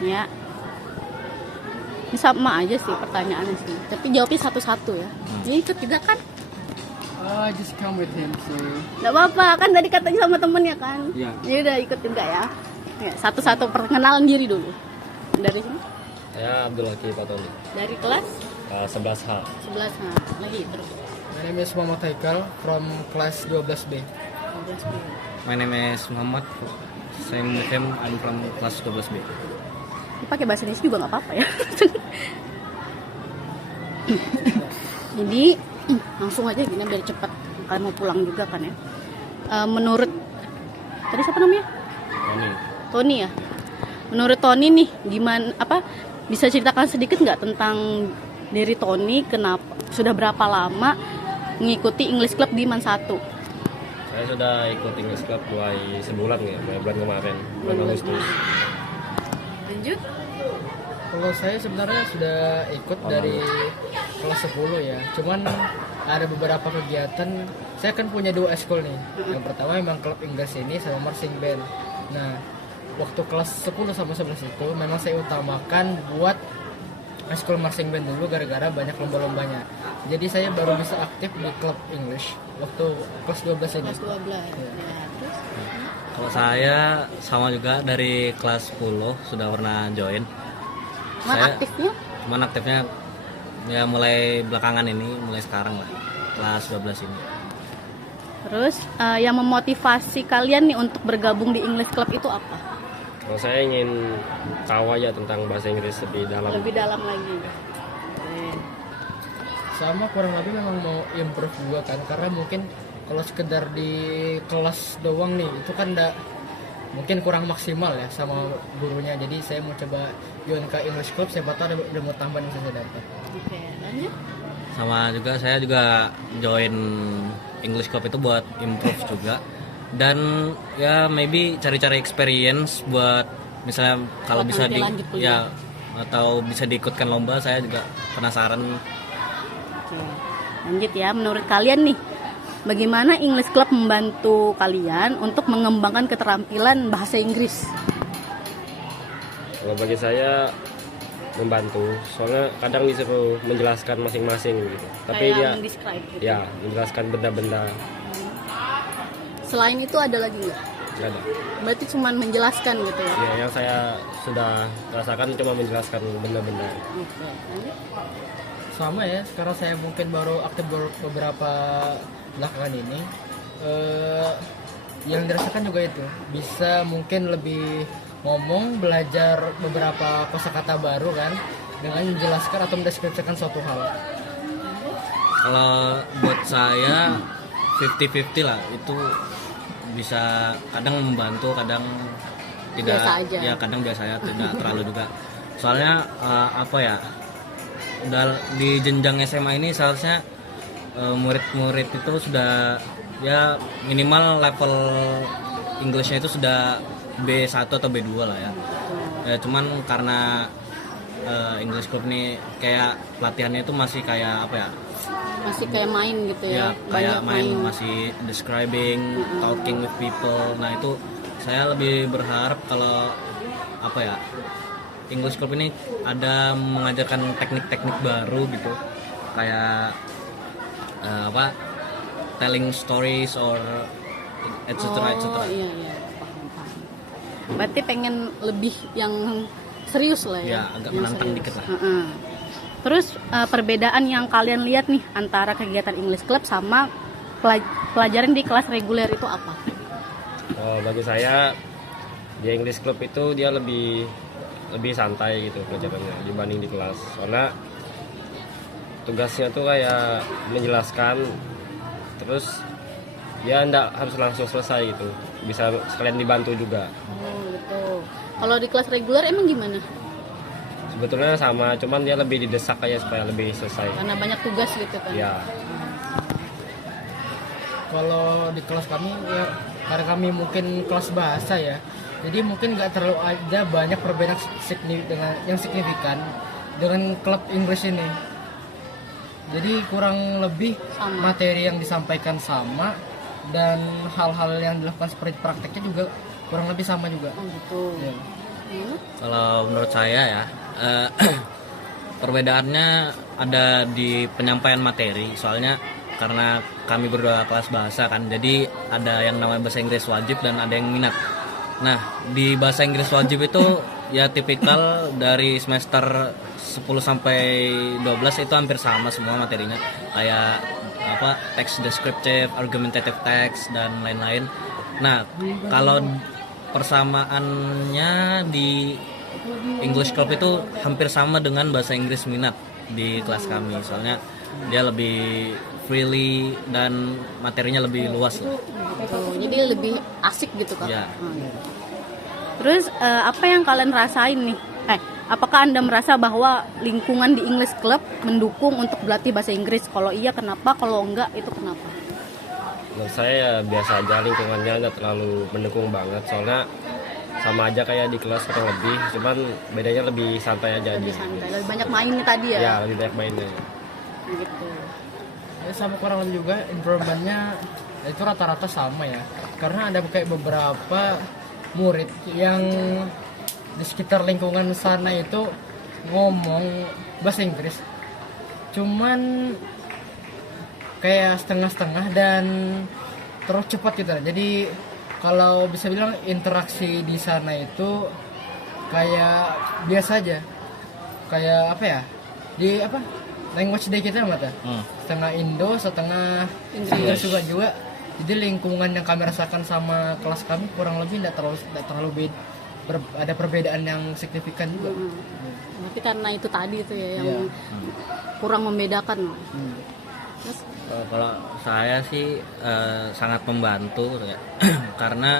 Ya. Ini sama aja sih pertanyaannya sih. Tapi jawabnya satu-satu ya. Jadi ikut tidak kan? I just come with him, so Nggak apa-apa, kan tadi katanya sama temennya kan? Iya. Ya udah ikut juga ya. Ya, satu-satu perkenalan diri dulu. Dari sini? Saya Abdul Hakim Fatoni, Dari kelas 11H. 11. Nah, lagi terus. my name is Muhammad Haikal from class 12B. 12B. My name is Muhammad. Same with him. I'm from class 12B. Ini pakai bahasa Indonesia juga nggak apa-apa ya. Jadi langsung aja gini biar cepat. Kalian mau pulang juga kan ya. Menurut tadi siapa namanya? Tony ya. Menurut Tony nih gimana bisa ceritakan sedikit nggak tentang diri Tony, kenapa sudah berapa lama mengikuti English Club di Man 1? Saya sudah ikut English Club mulai sebulan ya, mulai bulan kemarin, bulan Agustus. Lanjut. Kalau saya sebenarnya sudah ikut dari kelas 10 ya. Cuman ada beberapa kegiatan. Saya kan punya dua eskul nih. Yang pertama memang klub Inggris ini sama marching band. Nah, waktu kelas 10 sama 11 itu memang saya utamakan buat eskul marching band dulu gara-gara banyak lomba-lombanya. Jadi saya baru bisa aktif di klub English waktu kelas 12 ini. Kelas 12. Ya, terus Kalau saya sama juga dari kelas 10 sudah pernah join. cuman Saya- aktifnya Cuman aktifnya ya mulai belakangan ini, mulai sekarang lah. Kelas 12 ini. terus yang memotivasi kalian nih untuk bergabung di English Club itu apa? Kalau saya ingin tahu aja tentang bahasa Inggris lebih dalam. Lebih dalam lagi. Sama kurang lebih memang mau improve juga kan, karena mungkin kalau sekedar di kelas doang nih itu kan mungkin kurang maksimal ya sama gurunya. Jadi saya mau coba join ke English Club, siapa tahu ada ilmu tambahan yang saya dapat. Oke, lanjut. Sama juga saya juga join English Club itu buat improve juga. Dan ya maybe cari-cari experience buat misalnya kalau Buat bisa nanti lanjut kuliah. ya atau bisa diikutkan lomba, saya juga penasaran. Oke. Lanjut ya, menurut kalian nih bagaimana English Club membantu kalian untuk mengembangkan keterampilan bahasa Inggris? Kalau bagi saya membantu, soalnya kadang disuruh menjelaskan masing-masing gitu. Tapi Kayak dia mendescribe gitu. ya menjelaskan benda-benda. Selain itu ada lagi nggak? Nggak ada. Berarti cuma menjelaskan gitu ya? Ya, yang saya sudah rasakan cuma menjelaskan benda-benda. Oke, lanjut. Sama ya, sekarang saya mungkin baru aktif beberapa belakangan ini. Yang dirasakan juga itu bisa mungkin lebih ngomong, belajar beberapa kosakata baru kan, dengan menjelaskan atau mendeskripsikan suatu hal. Kalau buat saya 50-50 lah, itu bisa kadang membantu, kadang tidak. Biasa aja. Ya kadang biasa ya, tidak terlalu juga. Soalnya apa ya? Di jenjang SMA ini seharusnya murid-murid itu sudah ya minimal level Englishnya itu sudah B1 atau B2 lah ya. Ya cuman karena English Club ini kayak pelatihannya itu masih kayak apa ya? Masih kayak main gitu ya? Ya kayak Banyak main masih describing, talking with people. Nah itu saya lebih berharap kalau apa ya? English Club ini ada mengajarkan teknik-teknik baru gitu. Kayak telling stories or etc. etc. Oh iya, paham. Berarti pengen lebih yang serius lah ya? Ya, agak Yang menantang serius. dikit lah. Heeh. Terus perbedaan yang kalian lihat nih antara kegiatan English Club sama pelajaran di kelas reguler itu apa? Bagi saya di English Club itu dia lebih santai gitu pelajarannya dibanding di kelas. Soalnya tugasnya tuh kayak menjelaskan, terus ya enggak harus langsung selesai gitu, bisa sekalian dibantu juga. Oh gitu. Kalau di kelas reguler emang gimana? Sebetulnya sama, cuman dia lebih didesak aja supaya lebih selesai. Karena banyak tugas gitu kan? Ya, Kalau di kelas kami ya, karena kami mungkin kelas bahasa ya, jadi mungkin nggak terlalu ada banyak perbedaan yang signifikan dengan klub Inggris ini. Jadi kurang lebih Sama. materi yang disampaikan sama, dan hal-hal yang dilakukan seperti prakteknya juga kurang lebih sama juga. Oh gitu. Ya. Kalau menurut saya ya, perbedaannya ada di penyampaian materi. Soalnya karena kami berdua kelas bahasa kan, jadi ada yang namanya bahasa Inggris wajib dan ada yang minat. Nah, di bahasa Inggris wajib itu ya tipikal dari semester 10 sampai 12 itu hampir sama semua materinya. Kayak apa, text descriptive, argumentative text dan lain-lain. Nah, kalau persamaannya di English Club itu hampir sama dengan bahasa Inggris minat di kelas kami. Soalnya dia lebih freely dan materinya lebih luas lah. Jadi lebih asik gitu kan. Ya. Terus apa yang kalian rasain nih? Apakah Anda merasa bahwa lingkungan di English Club mendukung untuk berlatih bahasa Inggris? Kalau iya kenapa? Kalau enggak itu kenapa? Menurut saya ya biasa aja, lingkungannya nggak terlalu mendukung banget, soalnya sama aja kayak di kelas kurang lebih, cuman bedanya lebih santai aja. Lebih santai, lebih banyak mainnya tadi ya? Ya, lebih banyak mainnya. Gitu. Ya, sama kurang lebih juga environment-nya itu rata-rata sama ya, karena ada kayak beberapa murid yang di sekitar lingkungan sana itu ngomong bahasa Inggris, cuman kayak setengah-setengah dan terus cepat gitu. Jadi kalau bisa bilang interaksi di sana itu kayak biasa aja, kayak apa ya, di apa language day kita mata setengah Indo setengah Inggris juga. Jadi lingkungan yang kami rasakan sama kelas kami kurang lebih tidak terlalu ada perbedaan yang signifikan juga. Tapi karena itu tadi tuh ya yang kurang membedakan. Terus Kalau saya sih sangat membantu ya. Karena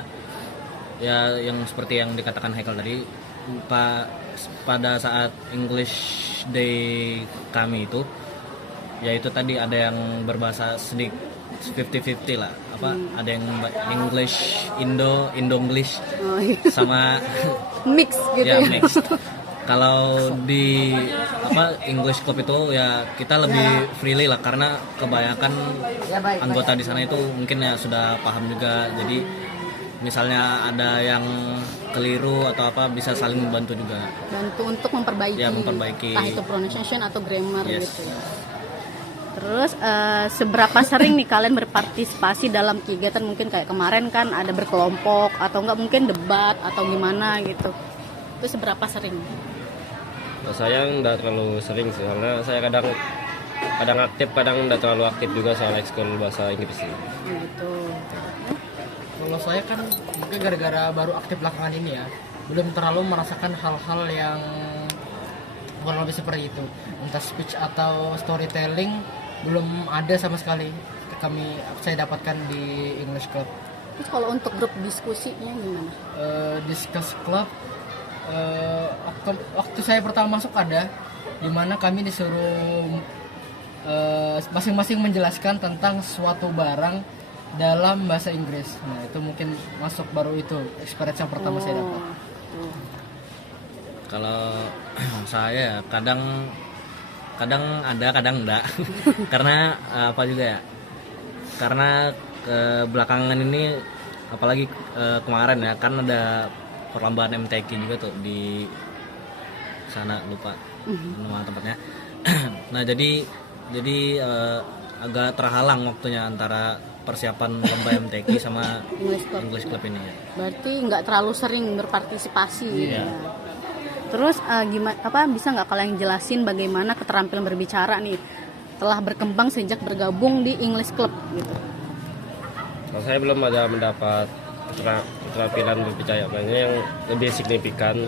ya yang seperti yang dikatakan Haikal tadi, pada saat English Day kami itu, yaitu tadi ada yang berbahasa sedikit 50-50 lah, ada yang English Indo-English sama mix gitu ya. mix. Kalau di English Club itu ya kita lebih freely lah, karena kebanyakan anggota di sana itu mungkin ya sudah paham juga. Jadi misalnya ada yang keliru atau apa bisa saling membantu juga. Bantu untuk memperbaiki. Ya, memperbaiki. Entah itu pronunciation atau grammar Yes. gitu ya. Terus seberapa sering nih kalian berpartisipasi dalam kegiatan, mungkin kayak kemarin kan ada berkelompok atau enggak mungkin debat atau gimana gitu. Itu seberapa sering? Nah, saya nggak terlalu sering sih, karena saya kadang aktif, kadang nggak terlalu aktif juga soal ekskul bahasa Inggris sih. Gitu. Kalau saya kan mungkin gara-gara baru aktif belakangan ini ya, belum terlalu merasakan hal-hal yang kurang lebih seperti itu. Entah speech atau storytelling belum ada sama sekali saya dapatkan di English Club. Terus kalau untuk grup diskusinya gimana? Discuss Club waktu saya pertama masuk ada, dimana kami disuruh masing-masing menjelaskan tentang suatu barang dalam bahasa Inggris. Nah itu mungkin masuk baru itu experience yang pertama saya dapat. Kalau saya kadang ada, kadang enggak. Karena apa juga ya? Karena belakangan ini, apalagi kemarin ya, kan ada perlombaan MTQ juga tuh di sana, lupa nama tempatnya. Nah jadi agak terhalang waktunya antara persiapan lomba MTQ sama English Club ini ya. Berarti nggak terlalu sering berpartisipasi. Iya. Ya. Terus bisa nggak kalian jelasin bagaimana keterampilan berbicara nih telah berkembang sejak bergabung di English Club gitu? Kalau saya belum ada mendapat keterampilan berbicara yang lebih signifikan,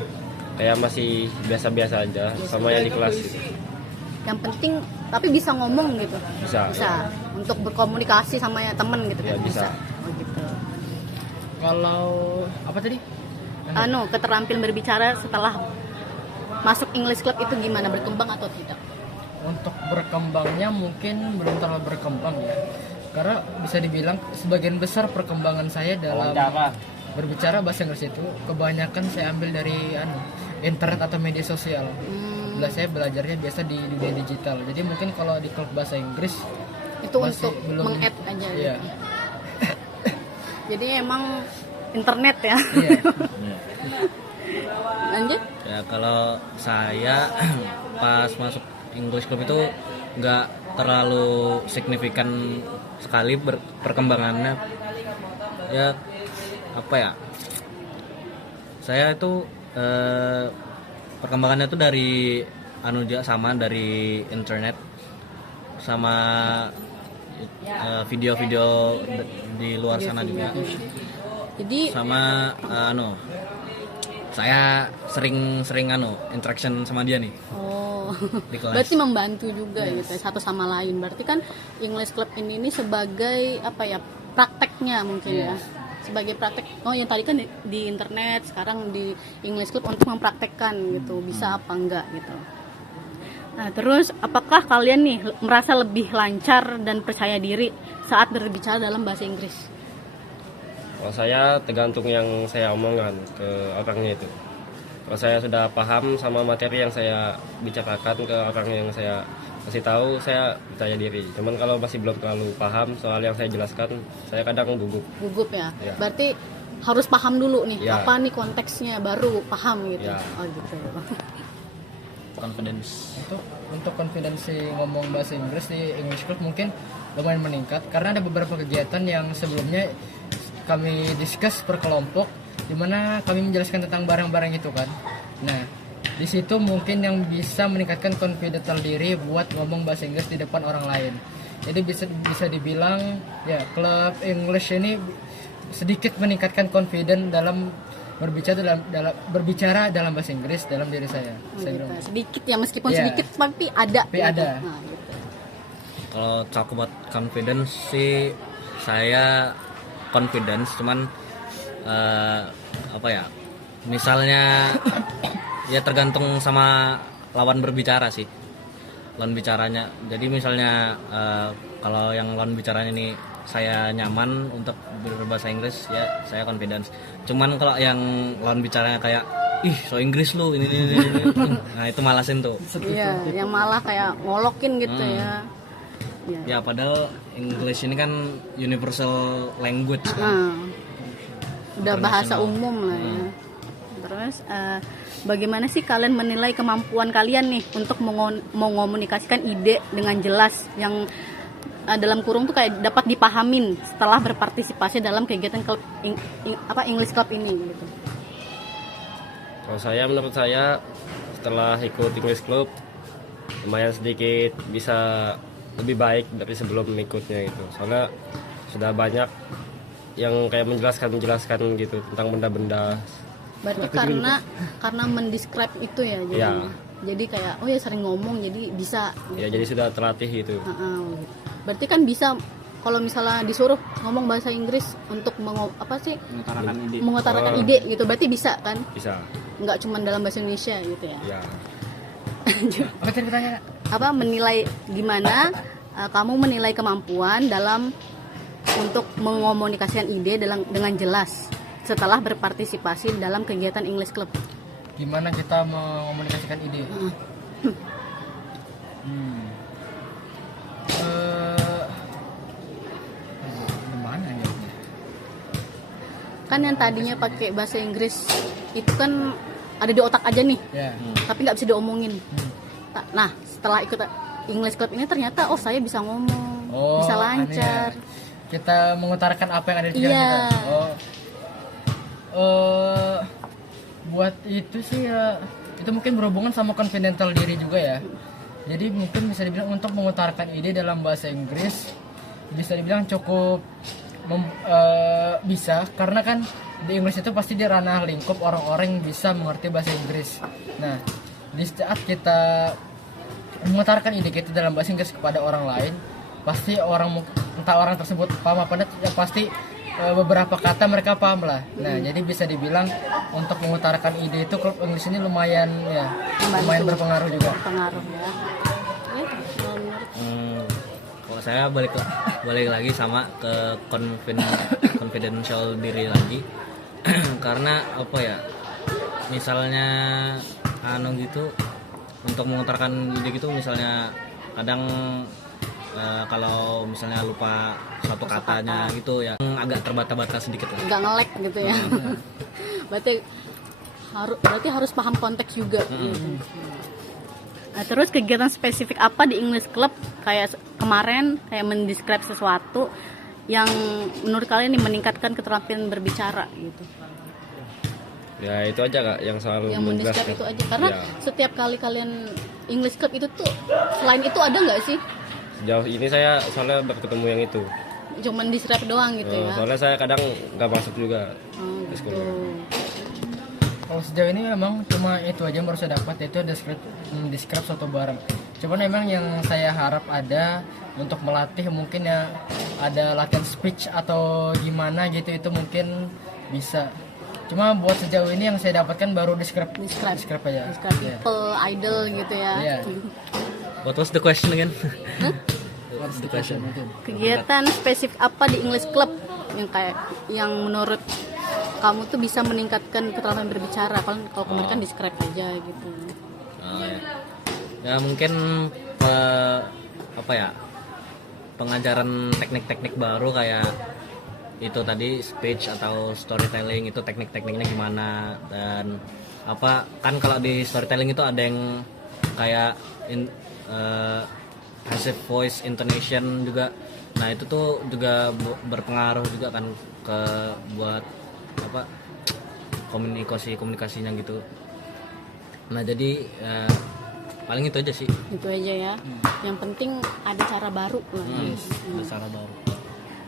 kayak masih biasa-biasa aja sama yang di kelas gitu. Yang penting tapi bisa ngomong gitu. Bisa. Untuk berkomunikasi sama temen gitu Ya, kan bisa. Oh, gitu. Kalau apa tadi? Keterampilan berbicara setelah masuk English Club itu gimana, berkembang atau tidak? Untuk berkembangnya mungkin belum terlalu berkembang ya, karena bisa dibilang sebagian besar perkembangan saya dalam berbicara bahasa Inggris itu kebanyakan saya ambil dari internet atau media sosial. Saya belajarnya biasa di dunia digital, jadi mungkin kalau di klub bahasa Inggris Itu masih untuk belum meng-add aja iya. gitu. Jadi emang internet ya. Iya. Lanjut. Ya kalau saya pas masuk English Club itu nggak terlalu signifikan sekali perkembangannya. Ya apa ya? Saya itu perkembangannya itu dari sama dari internet sama video-video di luar sana juga. Jadi Sama saya sering interaction sama dia nih oh, di kelas. berarti membantu juga gitu ya, satu sama lain. Berarti kan English Club ini sebagai apa ya, prakteknya mungkin ya. Sebagai praktek. Oh, yang tadi kan di internet, sekarang di English Club untuk mempraktekkan gitu. Bisa apa enggak gitu. Nah, terus apakah kalian nih merasa lebih lancar dan percaya diri saat berbicara dalam bahasa Inggris? Kalau saya tergantung yang saya omongkan ke orangnya itu. Kalau saya sudah paham sama materi yang saya bicarakan ke orang yang saya kasih tahu, saya percaya diri. Cuman kalau masih belum terlalu paham soal yang saya jelaskan, saya kadang gugup. Gugup ya? Ya. Berarti harus paham dulu nih, Ya. apa nih konteksnya, baru paham gitu. Ya. Oh gitu. Confidence. Untuk konfidensi ngomong bahasa Inggris di English Club mungkin lumayan meningkat karena ada beberapa kegiatan yang sebelumnya kami discuss per kelompok di mana kami menjelaskan tentang barang-barang itu kan. Nah, di situ mungkin yang bisa meningkatkan confidence diri buat ngomong bahasa Inggris di depan orang lain. Jadi bisa dibilang ya klub English ini sedikit meningkatkan confidence dalam berbicara dalam bahasa Inggris dalam diri saya. Saya Gitu. bilang. Sedikit ya, meskipun Ya. sedikit tapi ada. Tapi ada. Nah, gitu. Kalau talk about confidence sih saya confidence, cuman apa ya? Misalnya ya tergantung sama lawan berbicara sih. Lawan bicaranya. Jadi misalnya kalau yang lawan bicaranya ini saya nyaman untuk berbahasa Inggris, ya saya confidence. Cuman kalau yang lawan bicaranya kayak ih so Inggris lu ini. Nah itu malasin tuh. Iya, yang malah kayak ngolokin gitu ya. Ya. Ya padahal English ini kan universal language kan. Nah, udah bahasa International. umum lah ya. Terus bagaimana sih kalian menilai kemampuan kalian nih untuk mengomunikasikan ide dengan jelas yang dalam kurung tuh kayak dapat dipahamin setelah berpartisipasi dalam kegiatan klub English Club ini gitu. Kalau saya, menurut saya setelah ikut English Club lumayan sedikit bisa lebih baik dari sebelum ikutnya gitu. Soalnya sudah banyak yang kayak menjelaskan gitu tentang benda-benda. Berarti karena mendescribe itu ya jadi. Ya. Jadi kayak oh ya sering ngomong jadi bisa gitu. Ya jadi sudah terlatih gitu. Gitu. Berarti kan bisa kalau misalnya disuruh ngomong bahasa Inggris untuk mengutarakan ide gitu, berarti bisa kan? Bisa. Nggak cuma dalam bahasa Indonesia gitu ya. Ya. Apa tadi pertanyaan? Apa menilai gimana kamu menilai kemampuan dalam untuk mengomunikasikan ide dengan jelas setelah berpartisipasi dalam kegiatan English Club? Gimana kita mengomunikasikan ide? Gimana jawabnya? Kan yang tadinya pakai bahasa Inggris itu kan ada di otak aja nih, Ya. tapi nggak bisa diomongin. Nah, setelah ikut English Club ini ternyata oh saya bisa ngomong, bisa lancar. aneh ya. Kita mengutarakan apa yang ada di pikiran Iya. kita. Buat itu sih ya, itu mungkin berhubungan sama confidential diri juga ya. Jadi mungkin bisa dibilang untuk mengutarakan ide dalam bahasa Inggris bisa dibilang cukup bisa, karena kan di Inggris itu pasti di ranah lingkup orang-orang yang bisa mengerti bahasa Inggris. Nah, di saat kita mengutarakan ide kita dalam bahasa Inggris kepada orang lain, pasti entah orang tersebut paham apa enggak, ya pasti beberapa kata mereka paham lah. Nah, jadi bisa dibilang untuk mengutarakan ide itu klub Inggris ini lumayan berpengaruh juga. Pengaruh ya. Kalau menurut Kalau saya balik lagi sama ke confidential diri lagi. Karena apa ya, misalnya gitu untuk mengutarakan ide gitu, misalnya kadang kalau misalnya lupa satu katanya gitu ya agak terbata-bata sedikit lah. nggak ngelek gitu ya. Berarti berarti harus paham konteks juga. Nah, terus kegiatan spesifik apa di English Club kayak kemarin kayak mendescribe sesuatu yang menurut kalian nih meningkatkan keterampilan berbicara gitu. Ya itu aja Kak yang selalu Yang mendescribe menjelaskan. itu aja karena Ya. setiap kali kalian English Club itu tuh selain itu ada nggak sih? Sejauh ini saya soalnya baru ketemu yang itu. Cuman describe doang gitu ya. Soalnya saya kadang nggak masuk juga Oh, ke gitu. sekolah. Kalau sejauh ini memang cuma itu aja yang baru saya dapat, itu describe suatu barang. Cuman memang yang saya harap ada untuk melatih mungkin ya ada latihan speech atau gimana gitu, itu mungkin bisa. Cuma buat sejauh ini yang saya dapatkan baru describe aja. Describe Iya. people, idol gitu ya. Iya. What was the question again? What's the question? Mungkin. Kegiatan spesifik apa di English Club yang menurut kamu tuh bisa meningkatkan keterampilan berbicara? Kalau kemarin kan describe aja gitu. Oh, ya. Ya mungkin apa ya, pengajaran teknik-teknik baru kayak itu tadi speech atau storytelling, itu teknik-tekniknya gimana, dan apa kan kalau di storytelling itu ada yang kayak passive voice intonation juga. Nah itu tuh juga berpengaruh juga kan ke buat apa komunikasinya gitu. Nah jadi paling itu aja sih. Itu aja ya. Yang penting ada cara baru lah. Ada cara baru.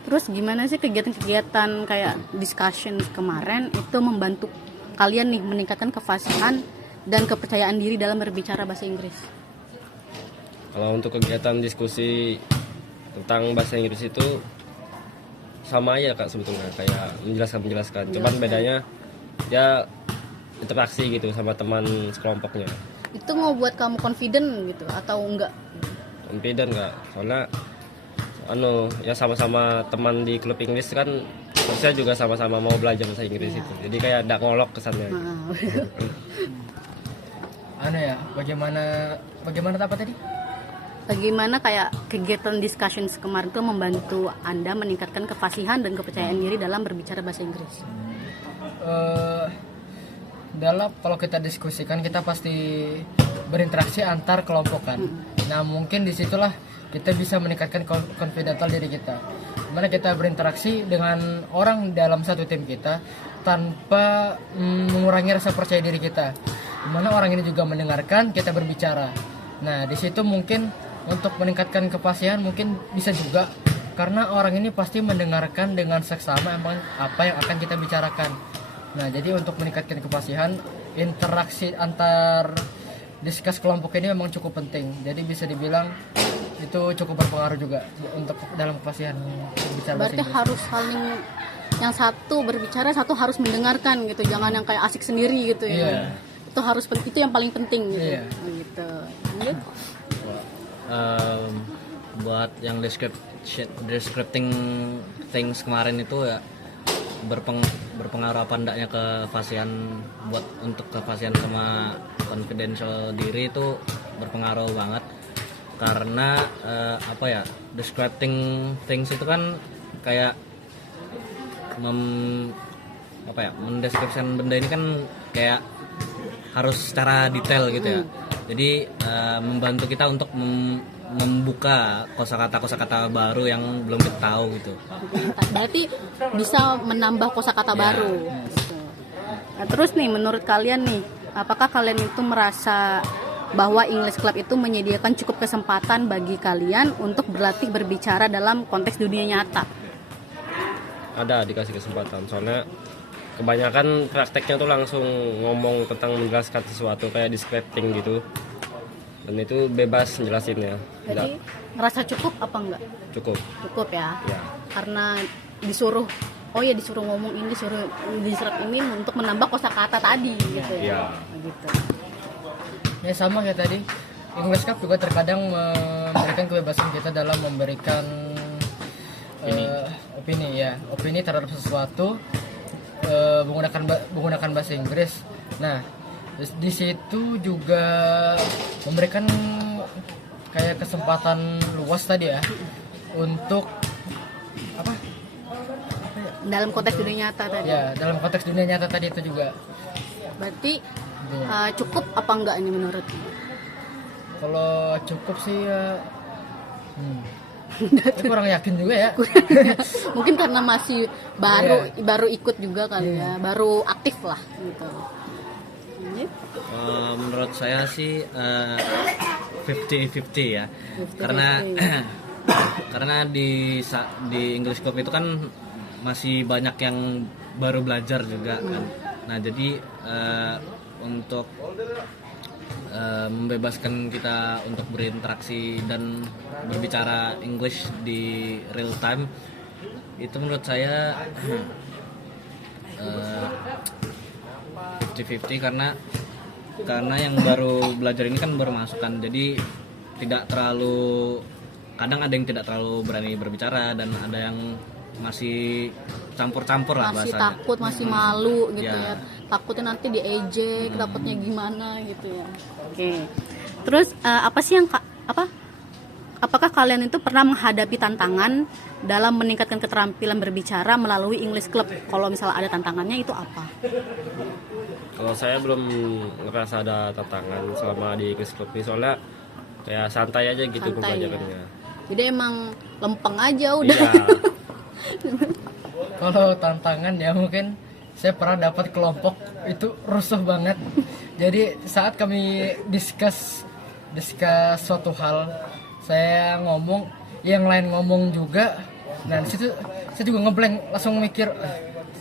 Terus gimana sih kegiatan-kegiatan kayak discussion kemarin itu membantu kalian nih meningkatkan kefasihan dan kepercayaan diri dalam berbicara bahasa Inggris? Kalau untuk kegiatan diskusi tentang bahasa Inggris itu sama aja Kak sebetulnya, kayak menjelaskan. Cuman bedanya ya interaksi gitu sama teman sekelompoknya. Itu mau buat kamu confident gitu atau enggak? Confident Kak, soalnya ya sama-sama teman di klub Inggris kan, saya juga sama-sama mau belajar bahasa Inggris itu. Jadi kayak tidak ngolok kesannya. Ya, bagaimana apa tadi? Bagaimana kayak kegiatan discussion kemarin itu membantu Anda meningkatkan kefasihan dan kepercayaan diri dalam berbicara bahasa Inggris? Kalau kita diskusikan kita pasti berinteraksi antar kelompok kan. Nah mungkin disitulah kita bisa meningkatkan confidential diri kita. Dimana kita berinteraksi dengan orang dalam satu tim kita tanpa mengurangi rasa percaya diri kita. Dimana orang ini juga mendengarkan kita berbicara. Nah di situ mungkin untuk meningkatkan kefasihan mungkin bisa juga karena orang ini pasti mendengarkan dengan seksama apa yang akan kita bicarakan. Nah jadi untuk meningkatkan kefasihan, interaksi antar diskus kelompok ini memang cukup penting. Jadi bisa dibilang itu cukup berpengaruh juga untuk dalam kefasihan berbicara. Berarti harus saling, yang satu berbicara, satu harus mendengarkan gitu, jangan yang kayak asik sendiri gitu ya. Itu yang paling penting gitu. Gitu. Lanjut. Buat yang descripting things kemarin itu ya berpengaruh apa ndaknya ke kefasihan, buat untuk kefasihan sama confidential diri itu berpengaruh banget karena describing things itu kan kayak mendeskripsikan benda ini kan kayak harus secara detail gitu ya. Jadi membantu kita untuk membuka kosakata baru yang belum kita tahu gitu. Berarti bisa menambah kosakata baru. Gitu. Nah, terus nih menurut kalian nih, apakah kalian itu merasa bahwa English Club itu menyediakan cukup kesempatan bagi kalian untuk berlatih berbicara dalam konteks dunia nyata? Ada dikasih kesempatan, soalnya kebanyakan prakteknya tuh langsung ngomong tentang menjelaskan sesuatu kayak describing gitu, dan itu bebas jelasinnya. Jadi ngerasa cukup apa enggak? Cukup ya. Karena disuruh ngomong ini, disuruh ini untuk menambah kosakata tadi gitu ya. Gitu. Ya sama kayak tadi, English Club juga terkadang memberikan kebebasan kita dalam memberikan opini terhadap sesuatu menggunakan bahasa Inggris. Nah, di situ juga memberikan kayak kesempatan luas tadi ya untuk dalam konteks dunia nyata tadi. Ya, dalam konteks dunia nyata tadi itu juga Berarti cukup apa enggak ini menurut? Kalau cukup sih ya, saya kurang yakin juga ya. Mungkin karena masih baru ikut juga kali ya, baru aktif lah gitu. Ini Menurut saya sih 50-50 ya. 50-50. Karena di English Club itu kan masih banyak yang baru belajar juga kan. Nah, jadi untuk membebaskan kita untuk berinteraksi dan berbicara English di real time, itu menurut saya 50-50 karena yang baru belajar ini kan baru masuk kan, jadi tidak terlalu, kadang ada yang tidak terlalu berani berbicara dan ada yang masih campur-campur lah masih bahasanya. takut, masih malu gitu Ya. ya. Takutnya nanti diejek, takutnya gimana gitu ya. Oke. Terus apa sih yang apakah kalian itu pernah menghadapi tantangan dalam meningkatkan keterampilan berbicara melalui English Club? Kalau misalnya ada tantangannya itu apa? Kalau saya belum ngerasa ada tantangan selama di English Club ini, soalnya kayak santai aja gitu Santai, pembelajarannya. Jadi emang lempeng aja udah. Iya. Kalau tantangan ya mungkin saya pernah dapat kelompok itu rusuh banget. Jadi saat kami discuss suatu hal, saya ngomong, yang lain ngomong juga. Nah di situ saya juga ngeblank, langsung mikir,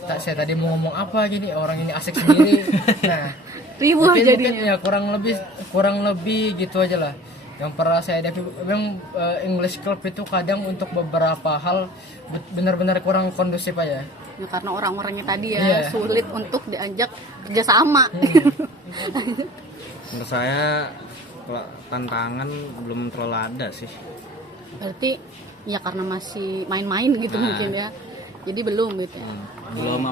saya tadi mau ngomong apa gini, orang ini asik sendiri. Nah, Ribuh mungkin jadinya. ya kurang lebih gitu aja lah. Yang pernah saya hadapi memang English Club itu kadang untuk beberapa hal benar-benar kurang kondusif aja. Ya, karena orang-orangnya tadi ya Iya. sulit untuk diajak kerjasama. Menurut saya kalau tantangan belum terlalu ada sih. Berarti ya karena masih main-main gitu mungkin ya. Jadi belum gitu ya. Belum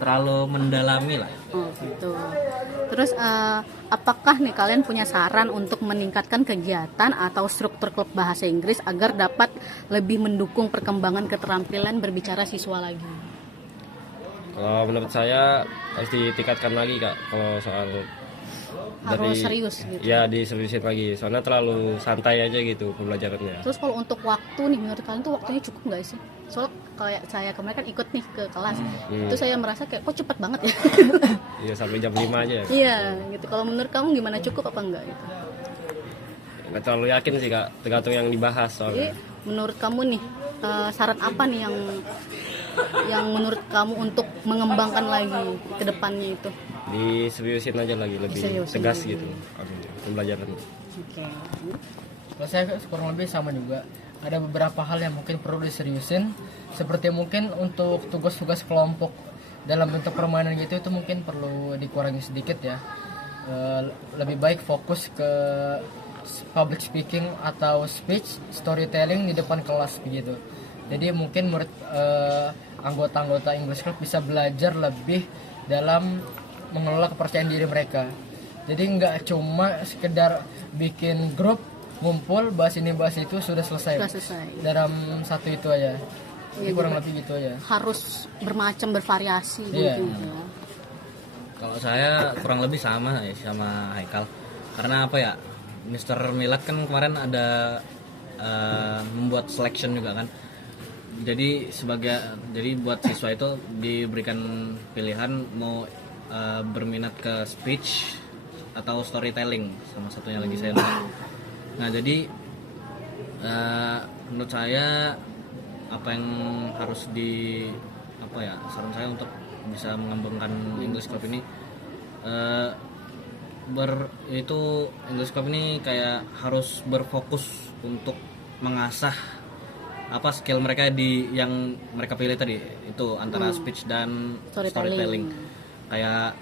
terlalu mendalami lah. Oh gitu. Terus apakah nih kalian punya saran untuk meningkatkan kegiatan atau struktur klub bahasa Inggris agar dapat lebih mendukung perkembangan keterampilan berbicara siswa lagi? Kalau menurut saya harus ditingkatkan lagi Kak, kalau soal Harus serius gitu. Ya diseriusin lagi, soalnya terlalu santai aja gitu pembelajarannya. Terus kalau untuk waktu nih menurut kalian tuh waktunya cukup nggak sih? Soalnya kayak saya kemarin kan ikut nih ke kelas, itu saya merasa kayak kok cepet banget ya. Iya sampai jam 5 aja. Iya gitu. Kalau menurut kamu gimana, cukup apa enggak gitu? Nggak terlalu yakin sih Kak, tergantung yang dibahas Jadi soalnya. menurut kamu nih saran apa nih yang menurut kamu untuk mengembangkan lagi ke depannya itu? Diseriusin aja lagi, lebih Diseriusin tegas lagi. gitu pembelajarannya. Oke. Kalau saya kurang lebih sama juga. Ada beberapa hal yang mungkin perlu diseriusin, seperti mungkin untuk tugas-tugas kelompok dalam bentuk permainan gitu, itu mungkin perlu dikurangi sedikit ya. Lebih baik fokus ke public speaking atau speech, storytelling di depan kelas begitu. Jadi mungkin murid anggota-anggota English Club bisa belajar lebih dalam mengelola kepercayaan diri mereka. Jadi nggak cuma sekedar bikin grup ngumpul bahas ini bahas itu sudah selesai. Sudah selesai. Dalam satu itu aja. Jadi Iya, kurang juga. lebih gitu aja. Harus bermacam, bervariasi Iya. gitu ya. Kalau saya kurang lebih sama ya sama Haikal. Karena apa ya? Mr. Milad kan kemarin ada membuat selection juga kan. Jadi buat siswa itu diberikan pilihan mau berminat ke speech atau storytelling, sama satunya lagi saya lupa. Nah jadi menurut saya apa yang harus saran saya untuk bisa mengembangkan English Club ini English Club ini kayak harus berfokus untuk mengasah skill mereka yang mereka pilih tadi itu antara speech dan storytelling. Kayak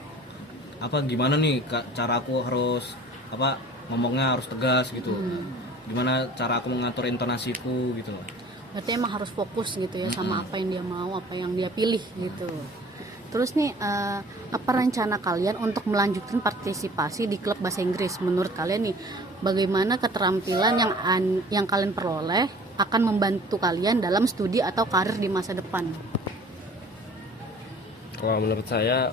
gimana nih cara aku harus ngomongnya harus tegas gitu. Gimana cara aku mengatur intonasiku gitu. Berarti emang harus fokus gitu ya sama apa yang dia mau, apa yang dia pilih gitu. Terus nih apa rencana kalian untuk melanjutkan partisipasi di klub bahasa Inggris? Menurut kalian nih bagaimana keterampilan yang kalian peroleh akan membantu kalian dalam studi atau karir di masa depan? Kalau menurut saya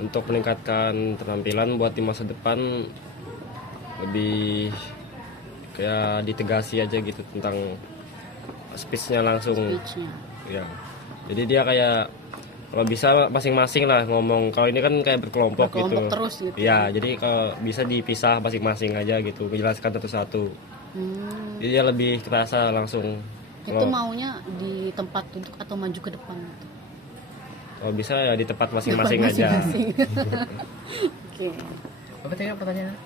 untuk meningkatkan keterampilan buat di masa depan lebih kayak ditegasi aja gitu tentang speech-nya langsung. Speech-nya. Ya. Jadi dia kayak kalau bisa masing-masing lah ngomong. Kalau ini kan kayak berkelompok gitu. Terus gitu. Ya, jadi kalau bisa dipisah masing-masing aja gitu, menjelaskan satu-satu. Jadi dia lebih terasa langsung. Itu maunya di tempat duduk atau maju ke depan gitu? Kalau bisa ya di tempat masing-masing aja. Oke. Apa tadi pertanyaannya?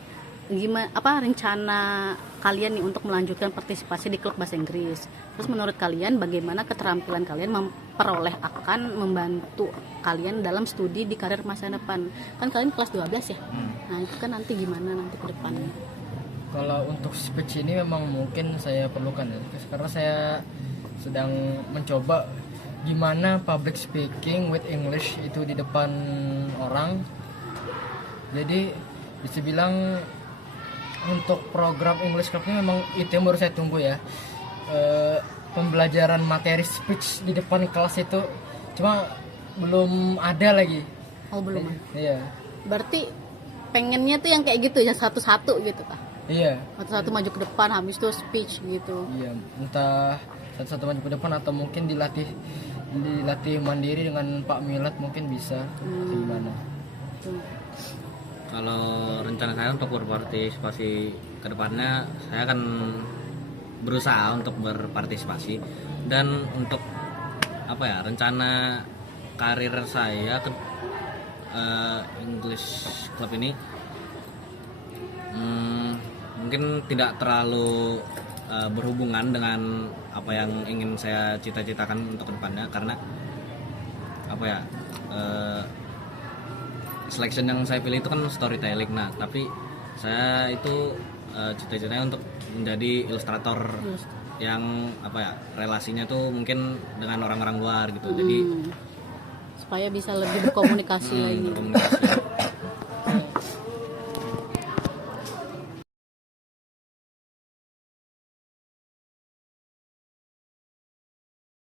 Gimana apa rencana kalian nih untuk melanjutkan partisipasi di klub bahasa Inggris? Terus menurut kalian bagaimana keterampilan kalian memperoleh akan membantu kalian dalam studi di karir masa depan? Kan kalian kelas 12 ya? Nah, itu kan nanti gimana nanti ke depannya? Kalau untuk speech ini memang mungkin saya perlukan ya, karena saya sedang mencoba gimana public speaking with English itu di depan orang. Jadi bisa bilang untuk program English Club ini memang itu yang baru saya tunggu ya. Pembelajaran materi speech di depan kelas itu cuma belum ada lagi. Oh, belum. Iya. Berarti pengennya tuh yang kayak gitu ya, satu-satu gitu Pak? Iya. Satu-satu maju ke depan, habis itu speech gitu. Iya, entah satu-satu maju ke depan atau mungkin dilatih mandiri dengan Pak Milat mungkin bisa. Gimana? Kalau rencana saya untuk berpartisipasi ke depannya, saya akan berusaha untuk berpartisipasi. Dan untuk apa ya, rencana karir saya ke English Club ini mungkin tidak terlalu berhubungan dengan apa yang ingin saya cita-citakan untuk kedepannya, karena apa ya, selection yang saya pilih itu kan storytelling. Nah, tapi saya itu cita-citanya untuk menjadi ilustrator yang apa ya, relasinya tuh mungkin dengan orang-orang luar gitu. Jadi Supaya bisa lebih berkomunikasi lagi. berkomunikasi.